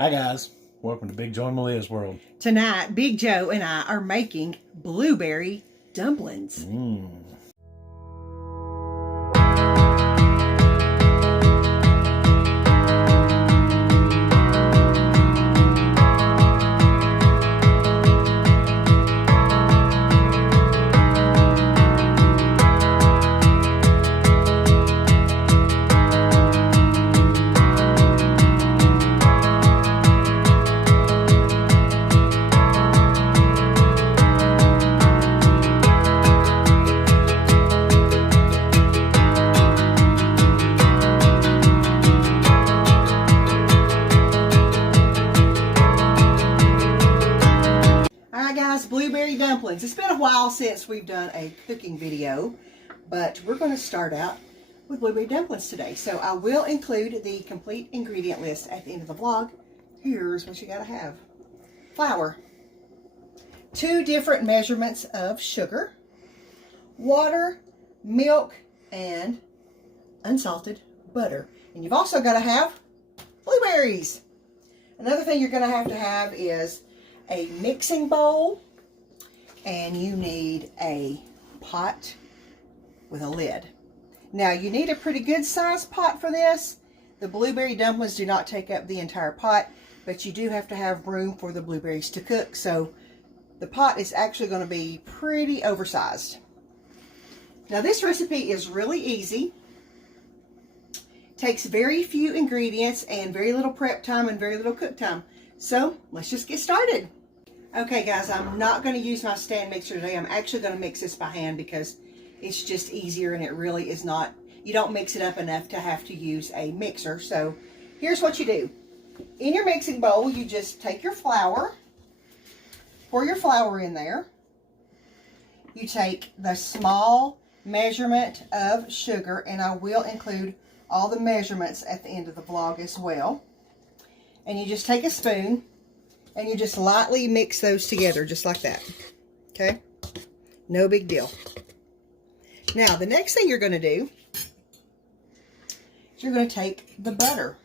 Hi guys, welcome to Big Joe and Malia's world. Tonight, Big Joe and I are making blueberry dumplings. Blueberry dumplings. It's been a while since we've done a cooking video, but we're going to start out with blueberry dumplings today. So I will include the complete ingredient list at the end of the vlog. Here's what you got to have. Flour, 2 different measurements of sugar, water, milk, and unsalted butter. And you've also got to have blueberries. Another thing you're going to have is a mixing bowl, and you need a pot with a lid. Now you need a pretty good sized pot for this. The blueberry dumplings do not take up the entire pot, but you do have to have room for the blueberries to cook, so the pot is actually going to be pretty oversized. Now this recipe is really easy. Takes very few ingredients and very little prep time and very little cook time. So let's just get started. Okay guys, I'm not going to use my stand mixer today. I'm actually going to mix this by hand because it's just easier, and it really is not, you don't mix it up enough to have to use a mixer. So here's what you do. In your mixing bowl, you just take your flour, pour your flour in there. You take the small measurement of sugar, and I will include all the measurements at the end of the vlog as well. And you just take a spoon and you just lightly mix those together just like that. Okay? No big deal. Now, the next thing you're going to do is you're going to take the butter.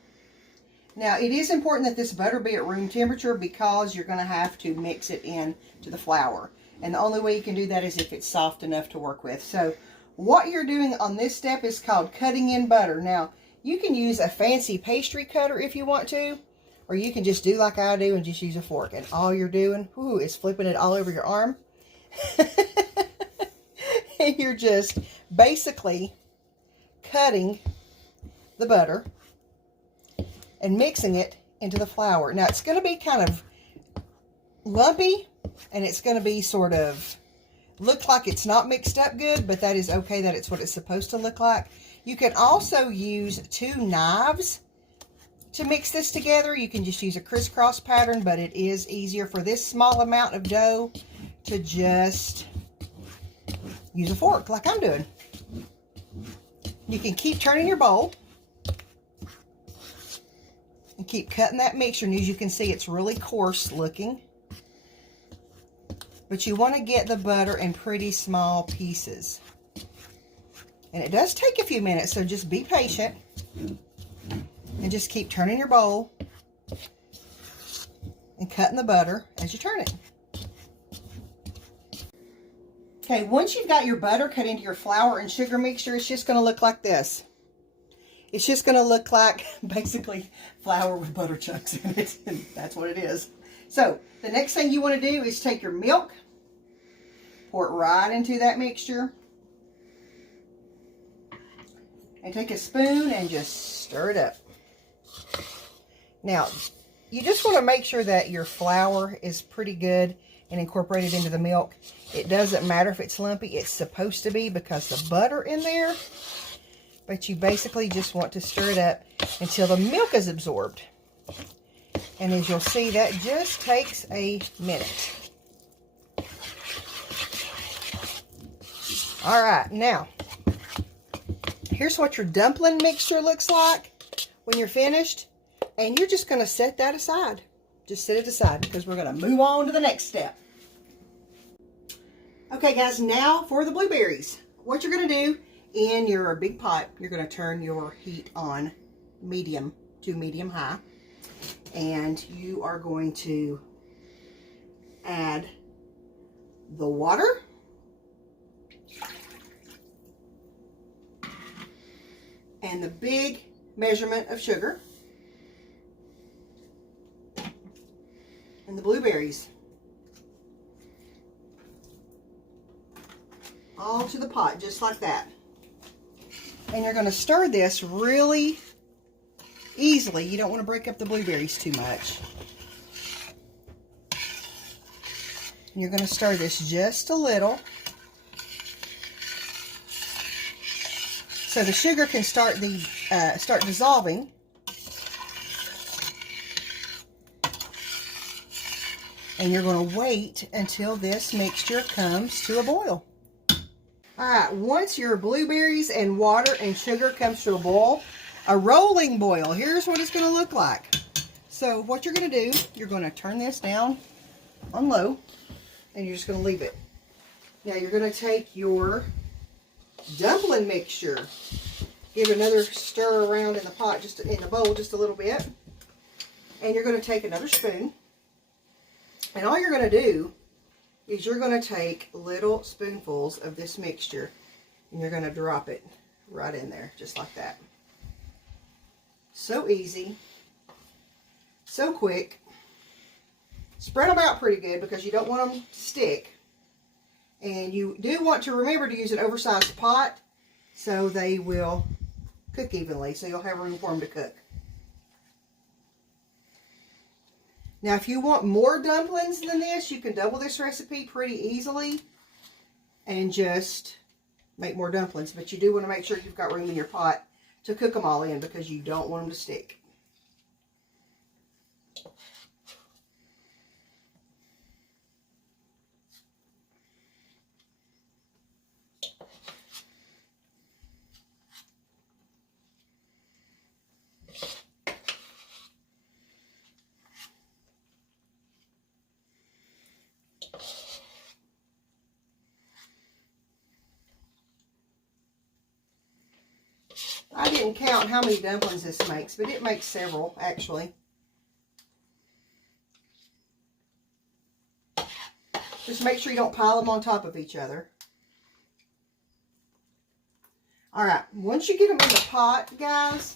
Now, it is important that this butter be at room temperature because you're going to have to mix it in to the flour. And the only way you can do that is if it's soft enough to work with. So, what you're doing on this step is called cutting in butter. Now, you can use a fancy pastry cutter if you want to, or you can just do like I do and just use a fork. And all you're doing, is flipping it all over your arm. And you're just basically cutting the butter and mixing it into the flour. Now, it's going to be kind of lumpy, and it's going to be sort of look like it's not mixed up good, but that is okay. That it's what it's supposed to look like. You can also use 2 knives to mix this together. You can just use a crisscross pattern, but it is easier for this small amount of dough to just use a fork like I'm doing. You can keep turning your bowl and keep cutting that mixture. And as you can see, it's really coarse looking. But you want to get the butter in pretty small pieces. And it does take a few minutes, so just be patient. And just keep turning your bowl and cutting the butter as you turn it. Okay, once you've got your butter cut into your flour and sugar mixture, it's just going to look like this. It's just going to look like basically flour with butter chunks in it. And that's what it is. So the next thing you want to do is take your milk, pour it right into that mixture, and take a spoon and just stir it up. Now, you just want to make sure that your flour is pretty good and incorporated into the milk. It doesn't matter if it's lumpy. It's supposed to be because the butter in there. But you basically just want to stir it up until the milk is absorbed. And as you'll see, that just takes a minute. All right, now, here's what your dumpling mixture looks like when you're finished. And you're just going to set that aside. Just set it aside because we're going to move on to the next step. Okay, guys, now for the blueberries. What you're going to do in your big pot, you're going to turn your heat on medium to medium high. And you are going to add the water. And the big measurement of sugar. And the blueberries. All to the pot, just like that. And you're going to stir this really easily. You don't want to break up the blueberries too much. And you're going to stir this just a little, so the sugar can start dissolving. And you're going to wait until this mixture comes to a boil. Alright, once your blueberries and water and sugar comes to a boil, a rolling boil, here's what it's going to look like. So what you're going to do, you're going to turn this down on low, and you're just going to leave it. Now you're going to take your dumpling mixture, give it another stir around in the pot, just in the bowl, just a little bit, and you're going to take another spoon, and all you're going to do is you're going to take little spoonfuls of this mixture and you're going to drop it right in there, just like that. So easy, so quick. Spread them out pretty good because you don't want them to stick. And you do want to remember to use an oversized pot so they will cook evenly, so you'll have room for them to cook. Now, if you want more dumplings than this, you can double this recipe pretty easily and just make more dumplings. But you do want to make sure you've got room in your pot to cook them all in because you don't want them to stick. I didn't count how many dumplings this makes, but it makes several, actually. Just make sure you don't pile them on top of each other. Alright, once you get them in the pot, guys,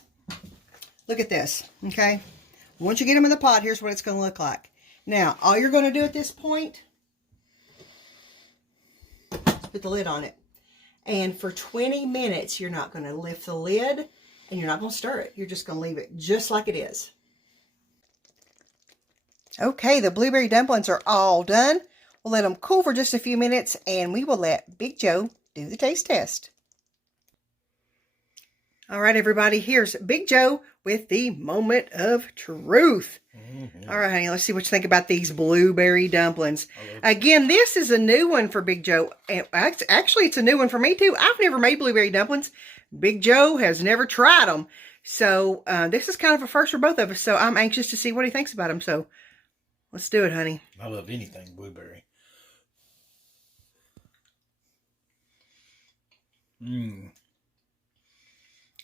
look at this, okay? Once you get them in the pot, here's what it's going to look like. Now, all you're going to do at this point is put the lid on it. And for 20 minutes, you're not going to lift the lid and you're not going to stir it. You're just going to leave it just like it is. Okay, the blueberry dumplings are all done. We'll let them cool for just a few minutes and we will let Big Joe do the taste test. All right, everybody, here's Big Joe with the moment of truth. All right, honey, let's see what you think about these blueberry dumplings. Again, this is a new one for Big Joe. Actually, it's a new one for me, too. I've never made blueberry dumplings. Big Joe has never tried them. So, this is kind of a first for both of us. So, I'm anxious to see what he thinks about them. So, let's do it, honey. I love anything blueberry.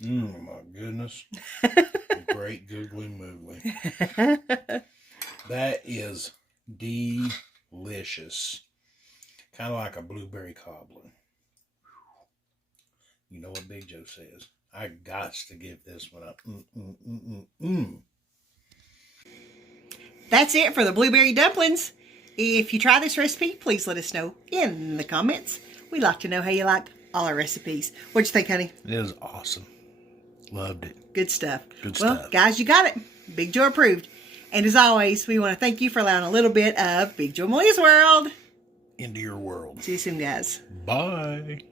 My goodness. Great googly moogly. That is delicious. Kind of like a blueberry cobbler. You know what Big Joe says. I gots to give this one up. That's it for the blueberry dumplings. If you try this recipe, please let us know in the comments. We'd like to know how you like all our recipes. What'd you think, honey? It is awesome. Loved it. Good stuff. Good stuff. Well, guys, you got it. Big Joe approved. And as always, we want to thank you for allowing a little bit of Big Joe Malia's World into your world. See you soon, guys. Bye.